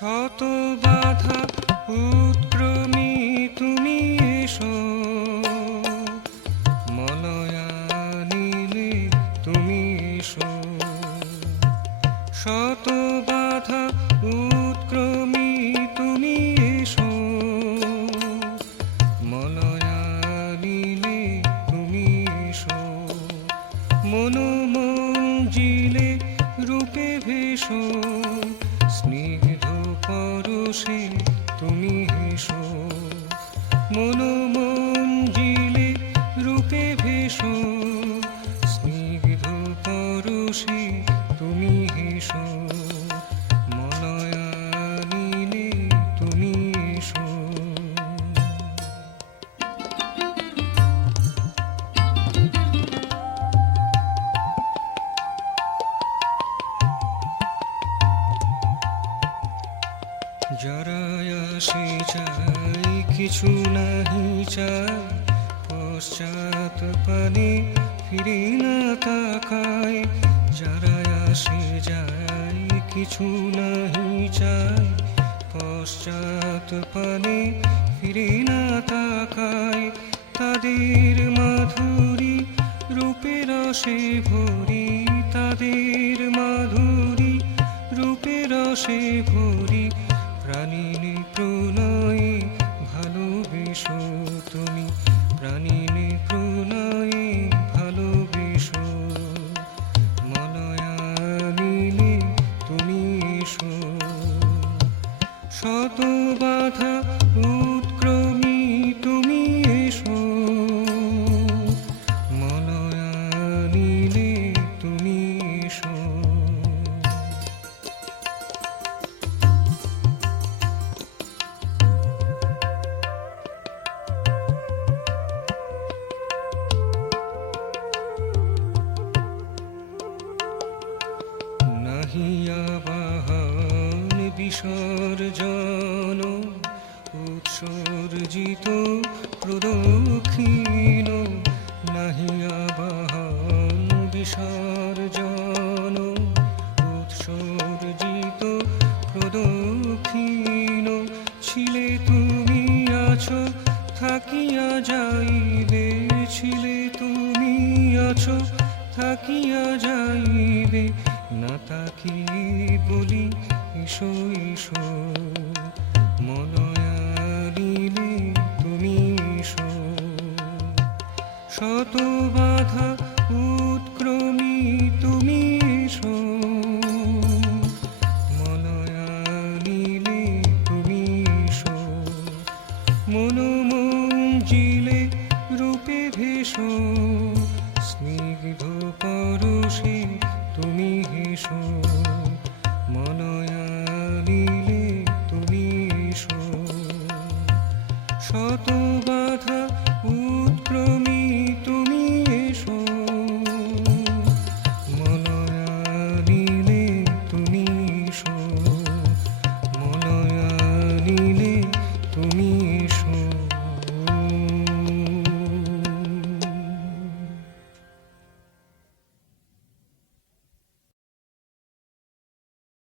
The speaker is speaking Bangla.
শত বাধা উৎক্রমী তুমি এসো, মলয়ানিলে তুমি এসো। শত বাধা উৎক্রমী তুমি এসো, মলয়ানিলে তুমি এসো। মনোমঞ্জিলে রূপে ভেসো, স্নিগ্ধ পরশে তুমি হেসো। মনোমঞ্জিলে রূপে ভেসো, স্নিগ্ধ পরশে তুমি হেসো। মলয়ানিলে তুমি এসো। যারাই আসে চাই কিছু নাহি চাই, পশ্চাৎ পানে ফিরে না তাকায়। যারাই আসে যাই কিছু নাহি চাই, পশ্চাৎ পানে ফিরে না তাকায়। তাদের মাধুরী রূপে রসে ভরি, তাদের মাধুরী রূপে রসে ভরি। প্রাণিনী প্রণয়ে ভালোবেসো তুমি, প্রাণিনী প্রণয়ে ভালোবেসো। মলয়ানিলে তুমি এসো। শত বাধা উৎক্রমী তুমি এসো, মলয়ানিলে তুমি এসো। নাহিয়া বাহন বিসর্জন, উৎসর্জিত প্রদক্ষিণ। নাহিয়া বাহন বিসর্জন, উৎসর্জিত প্রদক্ষিণ। ছিলে তুমি আছো থাকিয়া যাইবে, ছিলে তুমি আছো থাকিয়া যাইবে। না তাকিয়ে বলি এসো এসো, মলয়ানিলে তুমি এসো। শত বাধা উৎক্রমী তুমি এসো, মলয়ানিলে তুমি এসো। মনোমঞ্জিলে রূপে ভেসো, স্নিগ্ধ পরশে তুমি হেসো। মলয়ানিলে